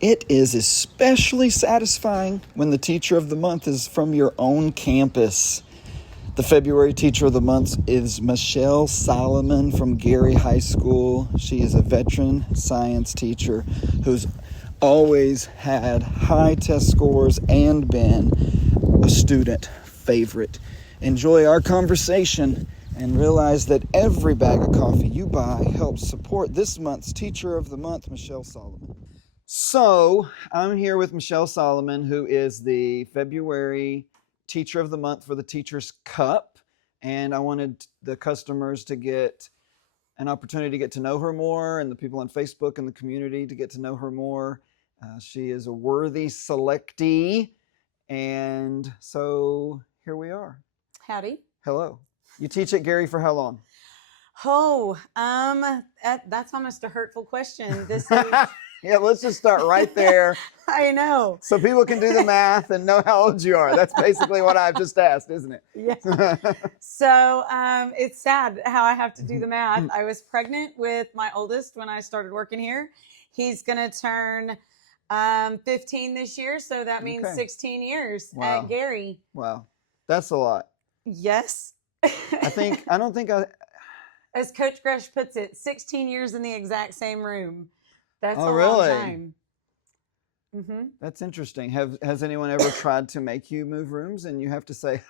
It is especially satisfying when the teacher of the month is from your own campus. The February Teacher of the Month is Michelle Solomon from Gary High School. She is a veteran science teacher who's always had high test scores and been a student favorite. Enjoy our conversation and realize that every bag of coffee you buy helps support this month's Teacher of the Month, Michelle Solomon. So I'm here with Michelle Solomon, who is the February Teacher of the Month for the Teachers Cup. And I wanted the customers to get an opportunity to get to know her more, and the people on Facebook and the community to get to know her more. She is a worthy selectee. And so here we are. Howdy. Hello. You teach at Gary for how long? That's almost a hurtful question. This is Yeah, let's just start right there. I know. So people can do the math and know how old you are. That's basically what I've just asked, isn't it? Yeah. So it's sad how I have to do the math. I was pregnant with my oldest when I started working here. He's going to turn 15 this year, so that means 16 years at Gary. Wow. That's a lot. Yes. I don't think As Coach Gresh puts it, 16 years in the exact same room. That's a really? long time. Mm-hmm. That's interesting. Has anyone ever tried to make you move rooms and you have to say,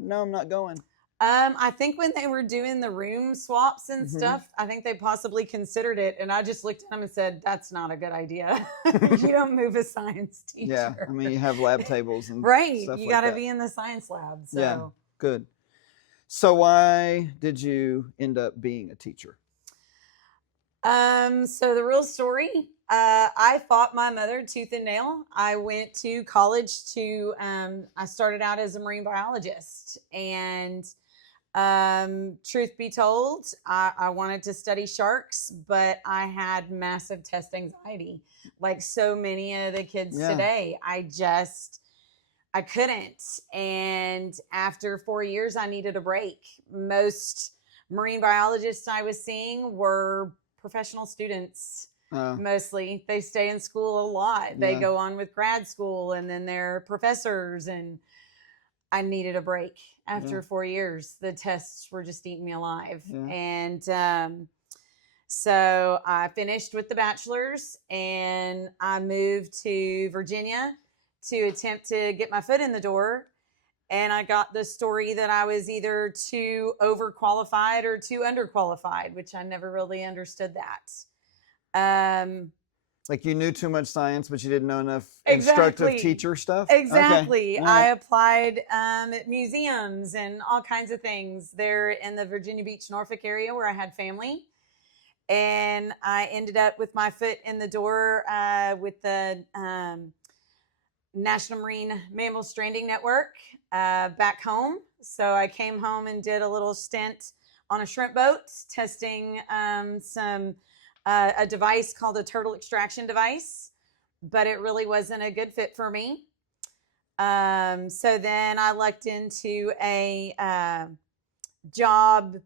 no, I'm not going? I think when they were doing the room swaps and stuff, I think they possibly considered it. And I just looked at them and said, that's not a good idea. You don't move a science teacher. Yeah, I mean, you have lab tables and right. stuff You like got to that. be in the science lab. So. Yeah, good. So why did you end up being a teacher? So the real story, I fought my mother tooth and nail. I went to college I started out as a marine biologist, and truth be told, I wanted to study sharks, but I had massive test anxiety, like so many of the kids today. I couldn't. And after 4 years, I needed a break. Most marine biologists I was seeing were professional students. Mostly they stay in school a lot. They go on with grad school and then they're professors, and I needed a break after 4 years. The tests were just eating me alive. And so I finished with the bachelor's and I moved to Virginia to attempt to get my foot in the door. And I got the story that I was either too overqualified or too underqualified, which I never really understood that. Like you knew too much science, but you didn't know enough Exactly. instructive teacher stuff? Exactly. Okay. I applied at museums and all kinds of things there in the Virginia Beach, Norfolk area where I had family. And I ended up with my foot in the door with the National Marine Mammal Stranding Network back home. So I came home and did a little stint on a shrimp boat testing a device called a turtle extraction device, but it really wasn't a good fit for me. So then I lucked into a job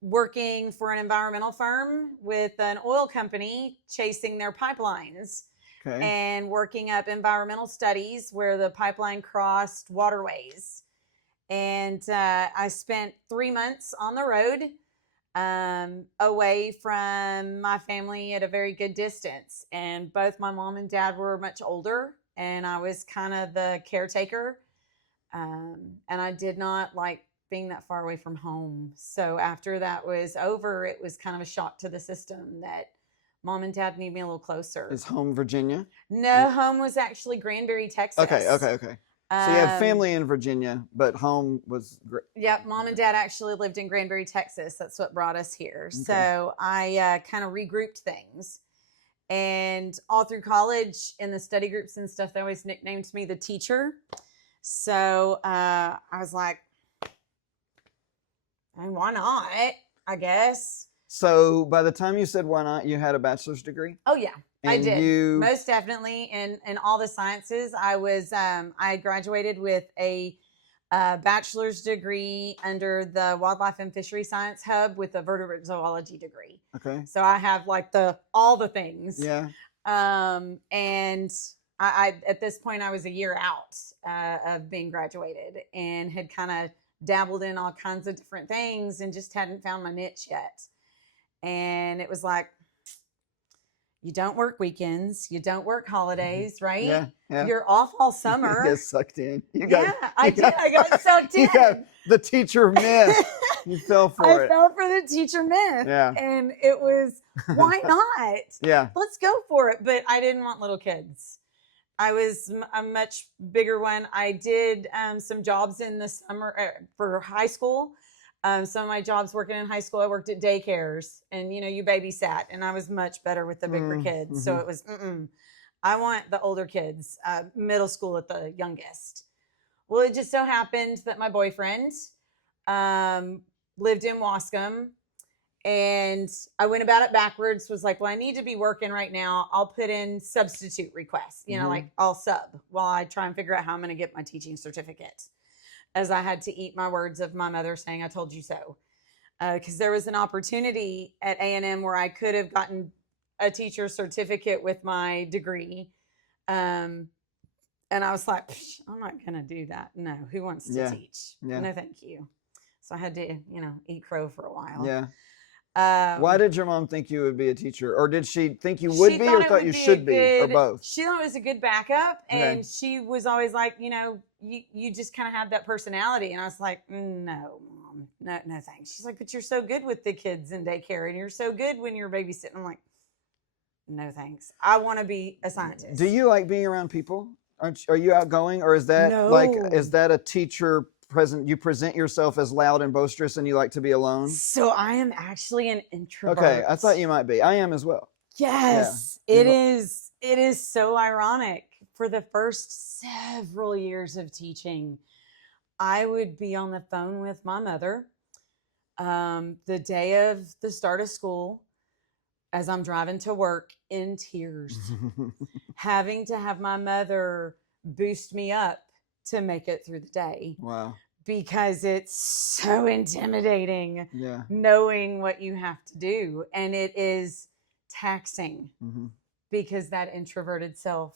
working for an environmental firm with an oil company chasing their pipelines. Okay. And working up environmental studies where the pipeline crossed waterways. And I spent 3 months on the road away from my family at a very good distance. And both my mom and dad were much older, and I was kind of the caretaker. And I did not like being that far away from home. So after that was over, it was kind of a shock to the system that Mom and Dad need me a little closer. Is home Virginia? No, home was actually Granbury, Texas. Okay. So you had family in Virginia, but home was... Yep, Mom and Dad actually lived in Granbury, Texas. That's what brought us here. Okay. So I kind of regrouped things. And all through college, in the study groups and stuff, they always nicknamed me the teacher. So I was like, why not, I guess. So by the time you said why not, you had a bachelor's degree? Oh, yeah, I did. Most definitely. In all the sciences, I graduated with a bachelor's degree under the Wildlife and Fishery Science Hub with a vertebrate zoology degree. Okay. So I have like all the things. Yeah. And I at this point I was a year out of being graduated and had kind of dabbled in all kinds of different things and just hadn't found my niche yet. And it was like, you don't work weekends, you don't work holidays, right? Yeah. You're off all You summer. get sucked in. I did. I got sucked in. You got the teacher myth. You fell for it. I fell for the teacher myth. Yeah. And it was, why not? Yeah. Let's go for it. But I didn't want little kids. I was a much bigger one. I did some jobs in the summer for high school. Some of my jobs working in high school, I worked at daycares and, you babysat, and I was much better with the bigger kids. So it was, I want the older kids, middle school at the youngest. Well, it just so happened that my boyfriend lived in Wascom, and I went about it backwards, was like, well, I need to be working right now. I'll put in substitute requests, like I'll sub while I try and figure out how I'm going to get my teaching certificate, as I had to eat my words of my mother saying, I told you so. Because there was an opportunity at A&M where I could have gotten a teacher certificate with my degree. And I was like, I'm not going to do that. No, who wants to teach? Yeah. No, thank you. So I had to, eat crow for a while. Yeah. Why did your mom think you would be a teacher? Or did she think you would be, or thought you should be, or both? She thought it was a good backup. And she was always like, you just kind of have that personality. And I was like, no, Mom, no thanks. She's like, but you're so good with the kids in daycare, and you're so good when you're babysitting. I'm like, no thanks. I want to be a scientist. Do you like being around people? Are you outgoing, or is that is that a teacher present? You present yourself as loud and boisterous, and you like to be alone? So I am actually an introvert. Okay, I thought you might be. I am as well. Yes, yeah. It is so ironic. For the first several years of teaching, I would be on the phone with my mother the day of the start of school, as I'm driving to work in tears, having to have my mother boost me up to make it through the day. Wow. Because it's so intimidating, knowing what you have to do. And it is taxing because that introverted self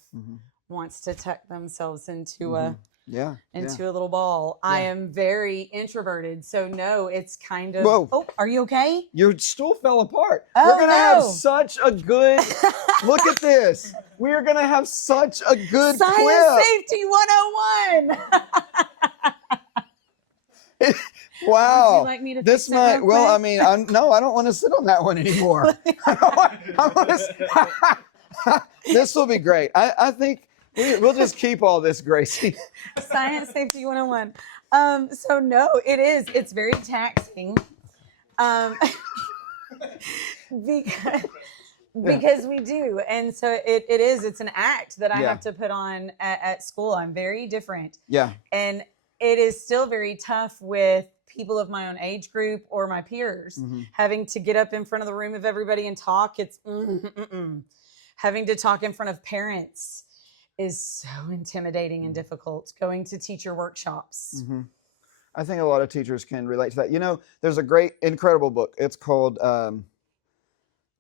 wants to tuck themselves into a little ball. I am very introverted, so no, it's kind of. Whoa. Oh, are you okay? Your stool fell apart. Oh, we're gonna have such a good. Look at this. We are gonna have such a good Science Safety 101. Wow. Would you like me to this fix might. it real Well, quick? I mean, I don't want to sit on that one anymore. This will be great. I think we'll just keep all this, Gracie. Science Safety 101. So no, it's very taxing. Because we do. And so it's an act that I have to put on at school. I'm very different. Yeah. And it is still very tough with people of my own age group or my peers, having to get up in front of the room of everybody and talk. It's having to talk in front of parents is so intimidating and difficult. Going to teacher workshops. I think a lot of teachers can relate to that. There's a great, incredible book. It's called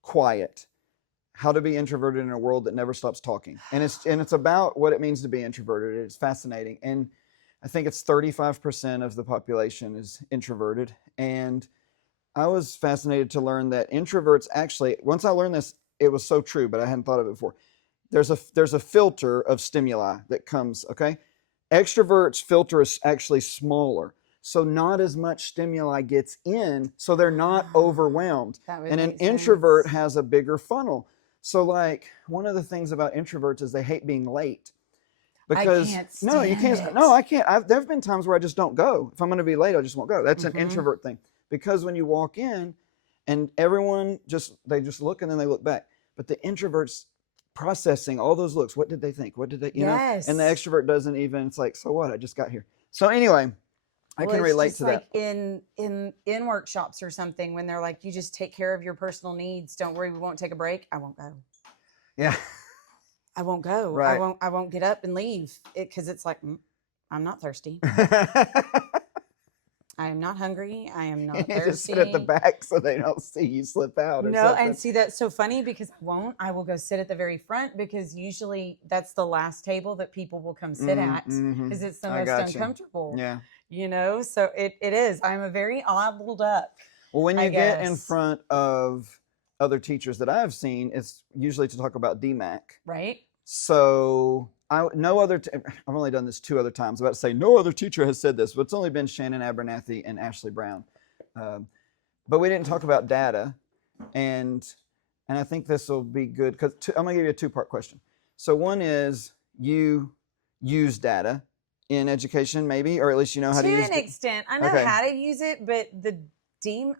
Quiet: How to Be Introverted in a World That Never Stops Talking. And it's about what it means to be introverted. It's fascinating. And I think it's 35% of the population is introverted. And I was fascinated to learn that introverts actually, once I learned this, it was so true, but I hadn't thought of it before. There's a filter of stimuli that comes, okay? Extroverts' filter is actually smaller. So not as much stimuli gets in, so they're not overwhelmed. And an introvert has a bigger funnel. So one of the things about introverts is they hate being late. Because I can't stand it. No, I can't. There have been times where I just don't go. If I'm going to be late, I just won't go. That's an introvert thing. Because when you walk in and everyone they just look and then they look back. But the introvert's processing all those looks. What did they think? What did they, know? And the extrovert doesn't even, it's like, so what? I just got here. So anyway, I can relate to that. In workshops or something, when they're like, you just take care of your personal needs. Don't worry, we won't take a break. I won't go. Yeah. I won't go. Right. I won't get up and leave because it's like, I'm not thirsty. I am not hungry. I am not You thirsty. just sit at the back so they don't see you slip out or No, something. and see, that's so funny because I will go sit at the very front because usually that's the last table that people will come sit at because it's the I most got you. uncomfortable. Yeah. You know, so it is. I'm a very odd little duck. Well, when I you get in guess. front of other teachers that I've seen, it's usually to talk about DMAC. Right? So I've only done this 2 other times. I'm about to say no other teacher has said this, but it's only been Shannon Abernathy and Ashley Brown. But we didn't talk about data, and I think this will be good because I'm going to give you a 2-part question. So one is you use data in education, maybe, or at least you know how to use it. To an extent, I know how to use it, but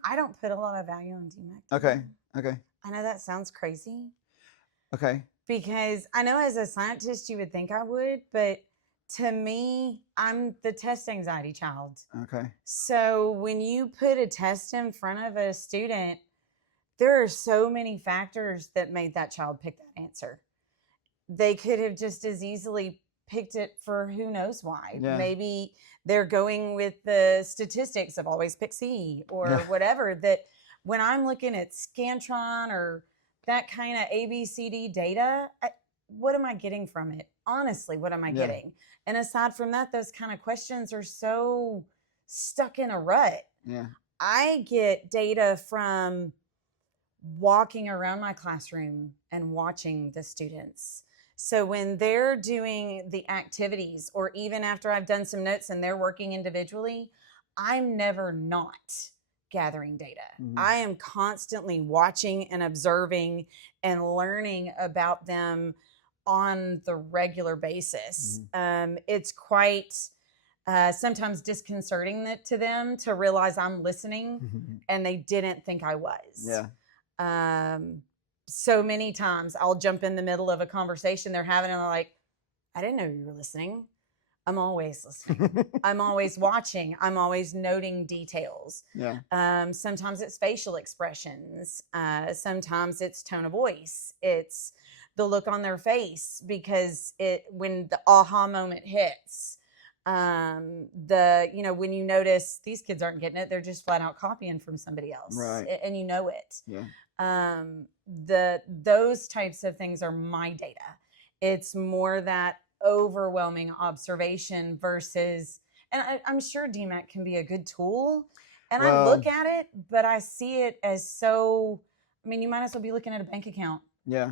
I don't put a lot of value on DMAC. Okay. I know that sounds crazy. Okay. Because I know as a scientist you would think I would, but to me, I'm the test anxiety child. Okay. So when you put a test in front of a student, there are so many factors that made that child pick that answer. They could have just as easily picked it for who knows why. Yeah. Maybe they're going with the statistics of always pick C or whatever. That when I'm looking at Scantron or that kind of ABCD data, what am I getting from it? Honestly, what am I getting? And aside from that, those kind of questions are so stuck in a rut. Yeah. I get data from walking around my classroom and watching the students. So when they're doing the activities, or even after I've done some notes and they're working individually, I'm never not gathering data. I am constantly watching and observing and learning about them on the regular basis. It's quite sometimes disconcerting to them to realize I'm listening and they didn't think I was. Yeah. So many times I'll jump in the middle of a conversation they're having and they're like, I didn't know you were listening. I'm always listening. I'm always watching. I'm always noting details. Yeah. Sometimes it's facial expressions. Sometimes it's tone of voice. It's the look on their face because when the aha moment hits. When you notice these kids aren't getting it, they're just flat out copying from somebody else. Right. And you know it. Yeah. Those types of things are my data. It's more that overwhelming observation versus, and I'm sure DMAC can be a good tool, and I look at it, but I see it as you might as well be looking at a bank account. Yeah.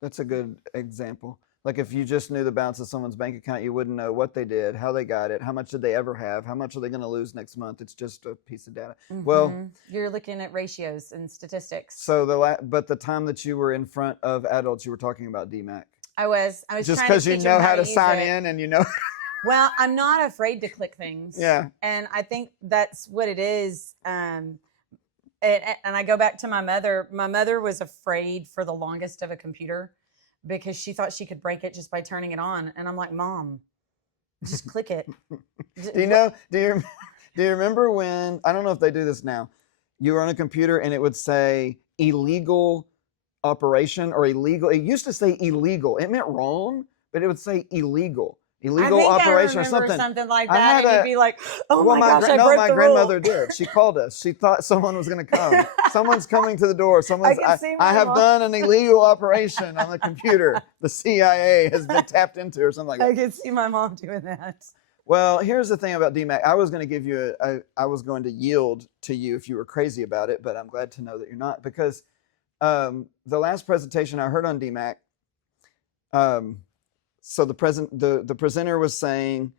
That's a good example. Like if you just knew the balance of someone's bank account, you wouldn't know what they did, how they got it, how much did they ever have, how much are they going to lose next month. It's just a piece of data. Well, you're looking at ratios and statistics. So but the time that you were in front of adults, you were talking about DMAC. I was just because you know how to sign in and you know. Well, I'm not afraid to click things. Yeah. And I think that's what it is. And I go back to my mother. My mother was afraid for the longest of a computer because she thought she could break it just by turning it on. And I'm like, Mom, just click it. Do you remember when, I don't know if they do this now, you were on a computer and it would say illegal operation or illegal. It used to say illegal. It meant wrong, but it would say illegal operation or something like that. And you'd be like, oh my gosh, I broke the my rule. grandmother did. She called us. She thought someone was going to come. Someone's coming to the door. I have done an illegal operation on the computer. The CIA has been tapped into or something like that. I could see my mom doing that. Well, here's the thing about DMAC. I was going to yield to you if you were crazy about it, but I'm glad to know that you're not, because the last presentation I heard on DMAC, so the presenter was saying,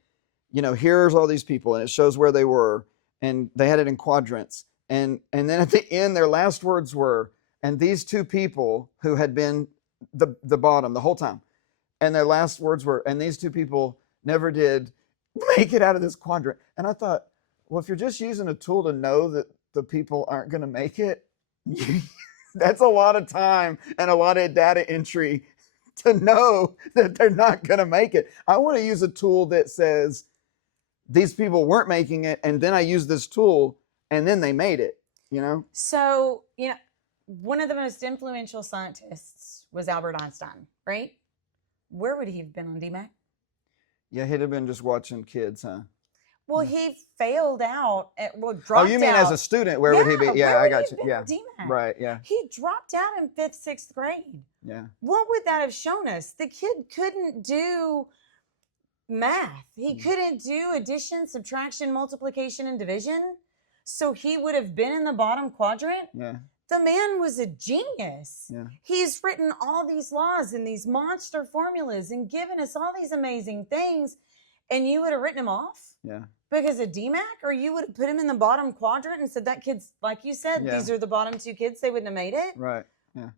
here's all these people, and it shows where they were, and they had it in quadrants, and then at the end, their last words were, and these 2 people who had been the bottom the whole time, and their last words were, and these 2 people never did make it out of this quadrant. And I thought, well, if you're just using a tool to know that the people aren't going to make it, that's a lot of time and a lot of data entry to know that they're not going to make it. I want to use a tool that says these people weren't making it, and then I use this tool, and then they made it, So, one of the most influential scientists was Albert Einstein, right? Where would he have been on DMAC? Yeah, he'd have been just watching kids, huh? Well, Yeah. he failed out. Oh, Dropped you mean out. as a student? Where would he be? Yeah, where I would got he you. have been Yeah, at DMAC? right. Yeah, He dropped out in 5th, 6th grade. yeah, What would that have shown us? The kid couldn't do math. He Mm. couldn't do addition, subtraction, multiplication, and division. So he would have been in the bottom quadrant. yeah, The man was a genius. yeah, He's written all these laws and these monster formulas and given us all these amazing things. And you would have written him off yeah, because of DMAC, or you would have put him in the bottom quadrant and said that kid's, like you said, Yeah. these are the bottom 2 kids. They wouldn't have made it. right. Yeah,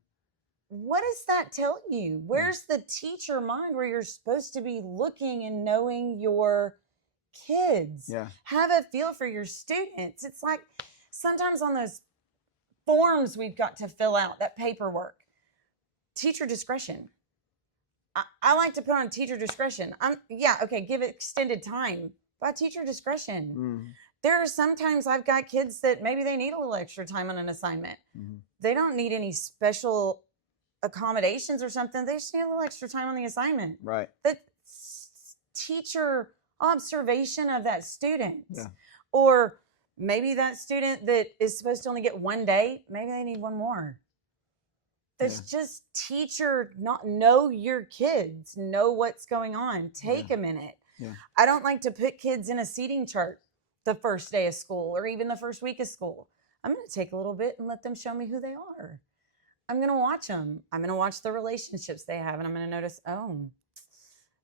What does that tell you? Where's the teacher mind where you're supposed to be looking and knowing your kids? yeah, Have a feel for your students. It's like sometimes on those forms we've got to fill out, that paperwork, teacher discretion. I like to put on teacher discretion. Give it extended time, but teacher discretion. Mm. There are sometimes I've got kids that maybe they need a little extra time on an assignment. Mhm. They don't need any special accommodations or something. They just need a little extra time on the assignment. Right. The teacher observation of that student. Yeah. Or maybe that student that is supposed to only get 1 day, maybe they need one more. There's just teacher, not know your kids, know what's going on. Take a minute. Yeah. I don't like to put kids in a seating chart the first day of school or even the first week of school. I'm going to take a little bit and let them show me who they are. I'm going to watch them. I'm going to watch the relationships they have, and I'm going to notice,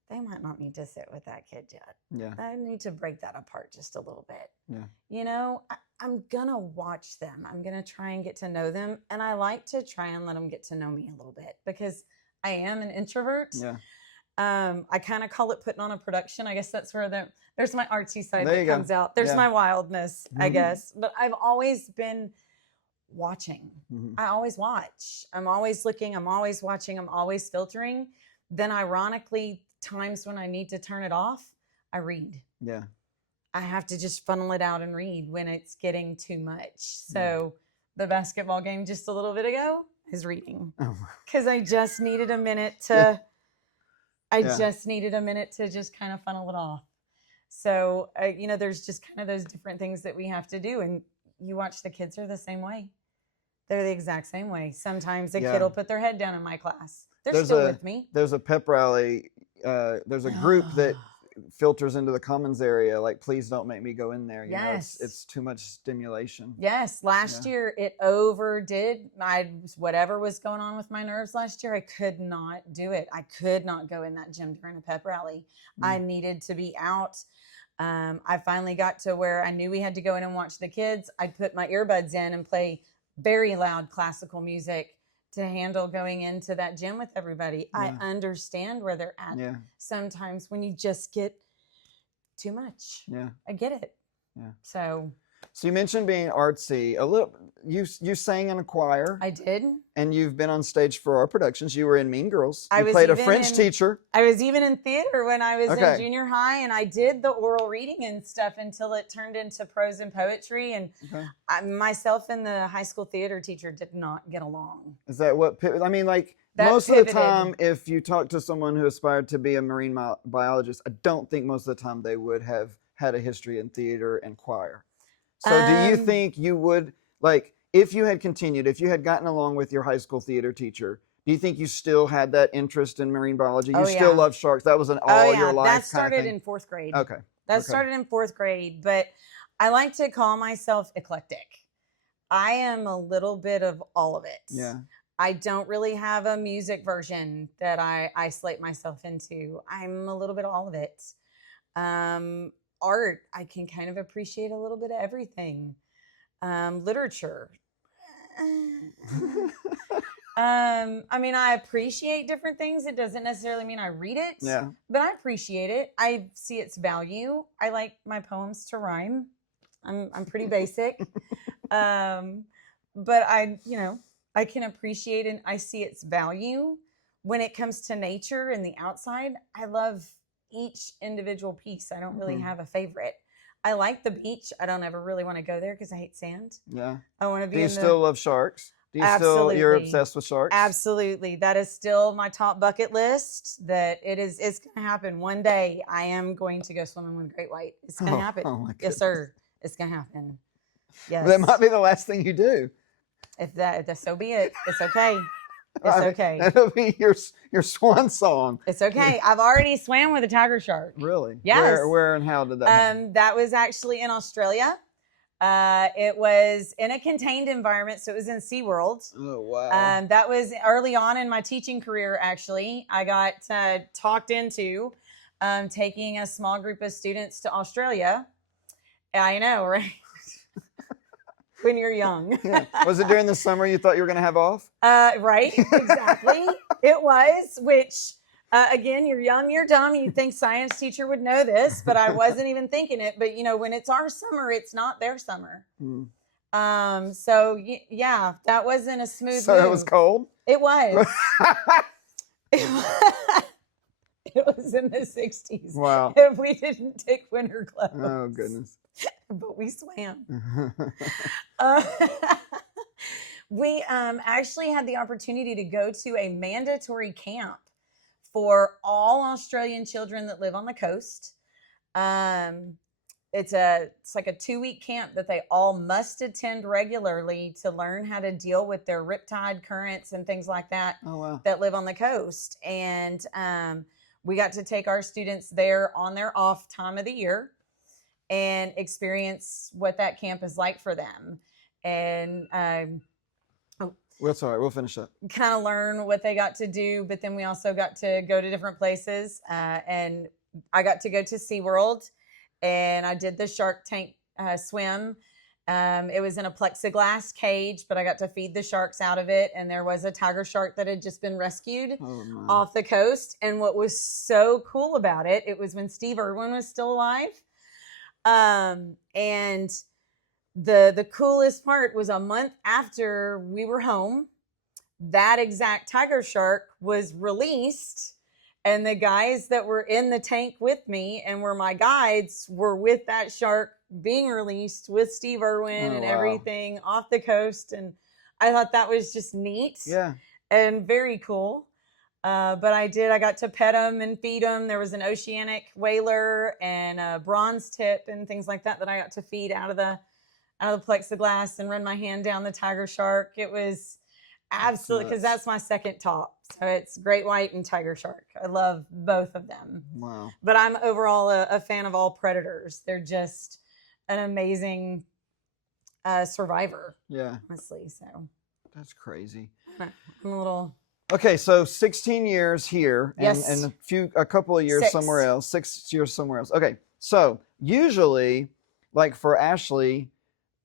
they might not need to sit with that kid yet. Yeah. I need to break that apart just a little bit. Yeah. You know, I'm going to watch them. I'm going to try and get to know them. And I like to try and let them get to know me a little bit because I am an introvert. Yeah. I kind of call it putting on a production. I guess that's where there's my artsy side There that you go. comes out. There's Yeah. my wildness, I Mhm. guess. But I've always been watching. Mhm. I always watch. I'm always looking. I'm always watching. I'm always filtering. Then ironically, times when I need to turn it off, I read. Yeah. I have to just funnel it out and read when it's getting too much. So the basketball game just a little bit ago is reading Oh, because I just needed a minute to. Yeah. just needed a minute to just kind of funnel it off. So there's just kind of those different things that we have to do, and you watch the kids are the same way. They're the exact same way. Sometimes a Yeah. kid will put their head down in my class. They're There's still a- with me. There's a pep rally. There's a group that filters into the commons area. Like, please don't make me go in there. You know, Yes. it's too much stimulation. Yes, last Yeah. year it overdid. Whatever was going on with my nerves last year, I could not do it. I could not go in that gym during a pep rally. I needed to be out. I finally got to where I knew we had to go in and watch the kids. I'd put my earbuds in and play very loud classical music to handle going into that gym with everybody. I Yeah. understand where they're at. Yeah. Sometimes when you just get too much. Yeah. I get it. Yeah. So So you mentioned being artsy. A little. You sang in a choir, I did. and you've been on stage for our productions. You were in Mean Girls. I You was played a even French in- teacher. I was even in theater when I was Okay. in junior high, and I did the oral reading and stuff until it turned into prose and poetry. And Okay. myself and the high school theater teacher did not get along. Is that what? I mean, like That most of the pivoted. time, if you talk to someone who aspired to be a marine biologist, I don't think most of the time they would have had a history in theater and choir. So do you Um, think you would, like, if you had continued, if you had gotten along with your high school theater teacher, do you think you still had that interest in marine biology? You Oh, still yeah. love sharks? That was an all your life that kind of started thing? in 4th grade. Okay. That okay. started in 4th grade, but I like to call myself eclectic. I am a little bit of all of it. Yeah. I don't really have a music version that I isolate myself into. I'm a little bit of all of it. Art, I can kind of appreciate a little bit of everything. Literature. I mean, I appreciate different things. It doesn't necessarily mean I read it, Yeah. but I appreciate it. I see its value. I like my poems to rhyme. I'm pretty basic. But I can appreciate and I see its value. When it comes to nature and the outside, I love each individual piece. I don't really Mhm. have a favorite. I like the beach. I don't ever really want to go there because I hate sand. Yeah. I want to Do be you in still love sharks? Do you still, you're Absolutely. obsessed with sharks? Absolutely. That is still my top bucket list. It's going to happen one day. I am going to go swimming with great white. It's going to happen. Oh my goodness. Yes, sir. It's going to happen. Yes. That might be the last thing you do. If that, so be it. It's okay. It's okay. That'll be your swan song. It's okay. I've already swam with a tiger shark. Really? Yes. Where and how did that happen? That was actually in Australia. It was in a contained environment, so it was in SeaWorld. Oh, wow. That was early on in my teaching career, actually. I got talked into taking a small group of students to Australia. I know, right? When you're young. Yeah. Was it during the summer you thought you were going to have off? Right, exactly. It was, which, again, you're young, you're dumb. You'd think science teacher would know this, but I wasn't even thinking it. But, when it's our summer, it's not their summer. So, yeah, that wasn't a smooth So move. it was cold? It was. It was in the 60s. Wow. If we didn't take winter clothes. Oh, goodness. But we swam. We actually had the opportunity to go to a mandatory camp for all Australian children that live on the coast. It's like a 2-week camp that they all must attend regularly to learn how to deal with their riptide currents and things like that. Oh, wow. That live on the coast. And we got to take our students there on their off time of the year and experience what that camp is like for them. And Well, sorry, we'll finish up. kind of learn what they got to do. But then we also got to go to different places. And I got to go to SeaWorld, and I did the Shark Tank swim. It was in a plexiglass cage, but I got to feed the sharks out of it. And there was a tiger shark that had just been rescued off the coast. And what was so cool about it, it was when Steve Irwin was still alive. And the coolest part was a month after we were home, that exact tiger shark was released. And the guys that were in the tank with me and were my guides were with that shark being released with Steve Irwin and everything off the coast. And I thought that was just neat. Yeah. And very cool. But I got to pet them and feed them. There was an oceanic whaler and a bronze tip and things like that I got to feed out of the plexiglass and run my hand down the tiger shark. It was absolutely, because that's my second top. So it's great white and tiger shark. I love both of them. Wow. But I'm overall a fan of all predators. They're just an amazing survivor. Yeah. Honestly, so. That's crazy. I'm a little... Okay, so 16 years here and, Yes. and a couple of years 6. somewhere else. 6 years somewhere else. Okay, so usually, like for Ashley,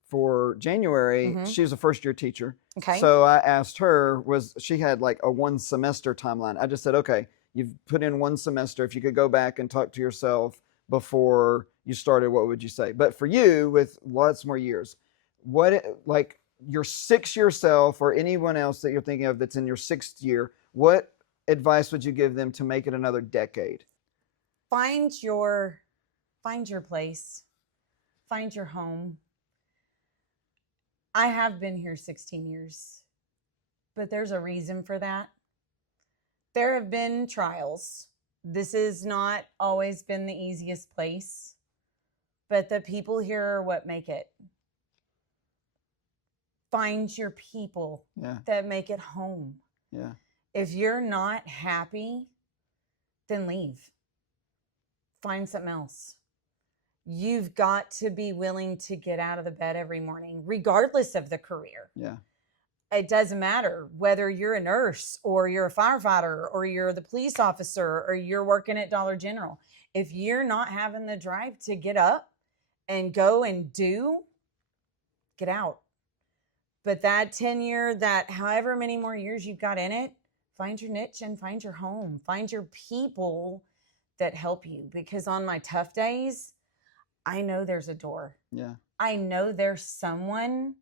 for January, she was a first-year teacher. Okay. So I asked her, she had like a 1-semester timeline. I just said, okay, you've put in 1 semester. If you could go back and talk to yourself before you started, what would you say? But for you, with lots more years, like your 6-year self or anyone else that you're thinking of that's in your 6th year, what advice would you give them to make it another decade? Find your place. Find your home. I have been here 16 years, but there's a reason for that. There have been trials. This has not always been the easiest place, but the people here are what make it. Find your people that make it home. Yeah. If you're not happy, then leave. Find something else. You've got to be willing to get out of the bed every morning, regardless of the career. Yeah. It doesn't matter whether you're a nurse or you're a firefighter or you're the police officer or you're working at Dollar General. If you're not having the drive to get up and go and do, get out. But that tenure, that however many more years you've got in it, find your niche and find your home. Find your people that help you. Because on my tough days, I know there's a door. Yeah. I know there's someone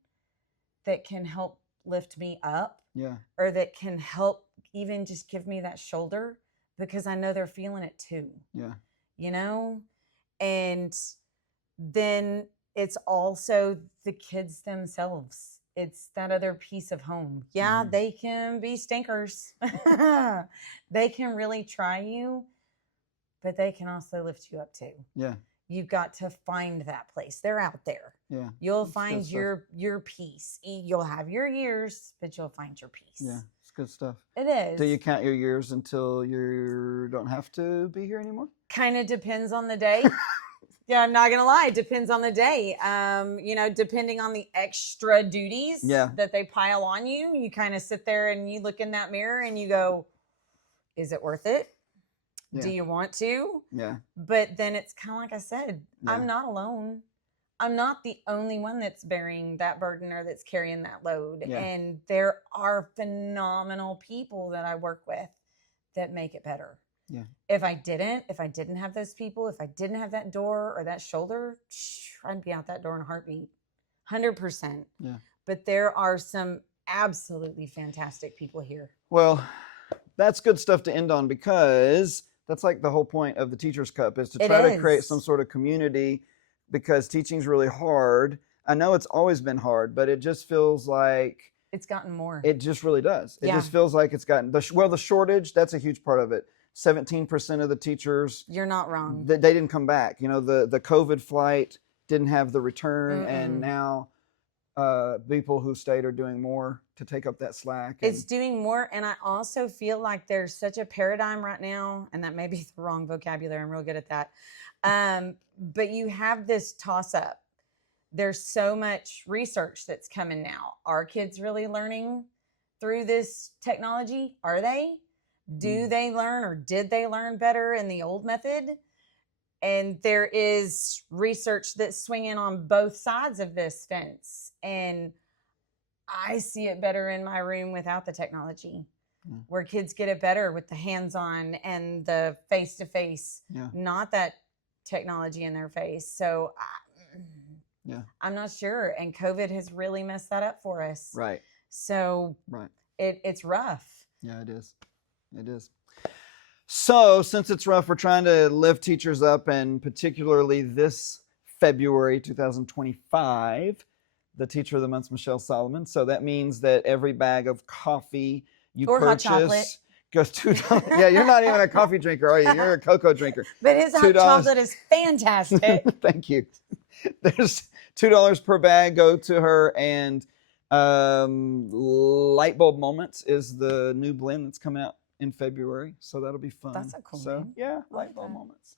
that can help lift me up. Yeah. Or that can help even just give me that shoulder, because I know they're feeling it too. Yeah. You know? And then it's also the kids themselves. it's that other piece of home. Yeah, Mhm. they can be stinkers. They can really try you, but they can also lift you up too. Yeah. You've got to find that place. They're out there. Yeah. You'll It's good find stuff. your peace. You'll have your years, but you'll find your peace. Yeah. It's good stuff. It is. Do you count your years until you don't have to be here anymore? Kind of depends on the day. Yeah, I'm not gonna lie. It depends on the day. Depending on the extra duties that they pile on you, you kind of sit there and you look in that mirror and you go, "Is it worth it? Yeah. Do you want to?" Yeah. But then it's kind of like I said, Yeah. I'm not alone. I'm not the only one that's bearing that burden or that's carrying that load. Yeah. And there are phenomenal people that I work with that make it better. Yeah. If I didn't have those people, if I didn't have that door or that shoulder, I'd be out that door in a heartbeat. 100%. Yeah. But there are some absolutely fantastic people here. Well, that's good stuff to end on, because that's like the whole point of the Teachers Cup, is to try to create some sort of community, because teaching's really hard. I know it's always been hard, but it just feels like it's gotten more. It just really does. It just feels like it's gotten the shortage. That's a huge part of it. 17% of the teachers. You're not wrong. They didn't come back. You know, the COVID flight didn't have the return, and now people who stayed are doing more to take up that slack. It's doing more, and I also feel like there's such a paradigm right now, and that may be the wrong vocabulary. I'm real good at that. But you have this toss up. There's so much research that's coming now. Are kids really learning through this technology? Are they? Do they learn, or did they learn better in the old method? And there is research that's swinging on both sides of this fence. And I see it better in my room without the technology, where kids get it better with the hands-on and the face-to-face, not that technology in their face. So I'm not sure. And COVID has really messed that up for us. Right. So it's rough. Yeah, it is. It is. So since it's rough, we're trying to lift teachers up, and particularly this February 2025, the Teacher of the Month is Michelle Solomon. So that means that every bag of coffee you purchase goes $2. Yeah, you're not even a coffee drinker, are you? You're a cocoa drinker. But his hot chocolate is fantastic. Thank you. There's $2 per bag go to her, and Light Bulb Moments is the new blend that's coming out in February, so that'll be fun. That's a cool name. Yeah, Light Bulb Moments.